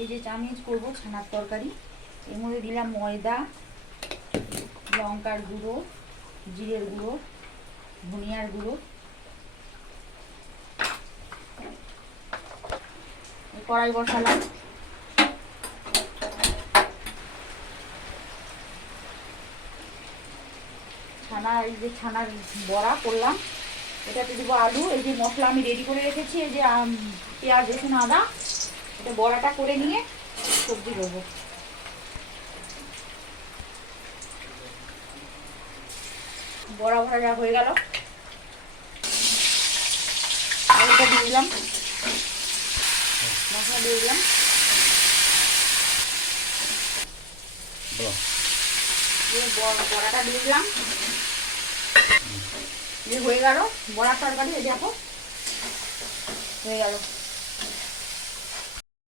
এই যে চাউমিন করবো ছানার তরকারি, এর মধ্যে দিলাম ময়দা, লঙ্কার গুঁড়ো, জিরের গুঁড়ো, ধনিয়ার গুঁড়ো, কড়াই বসালাম, ছানা, এই যে ছানার বড়া করলাম, এটাতে দেবো আলু। এই যে মশলা আমি রেডি করে রেখেছি, এই যে পেঁয়াজ রসুন আদা, এটা বড়াটা করে নিয়ে সবজি দেবো। বড়া ভাজা হয়ে গেল, আলুটা দিয়ে দিলাম, মশলা দিয়ে দিলাম, বড়াটা দিয়ে দিলাম, হয়ে গেল বড়ার তরকারি। দেখো হয়ে গেল।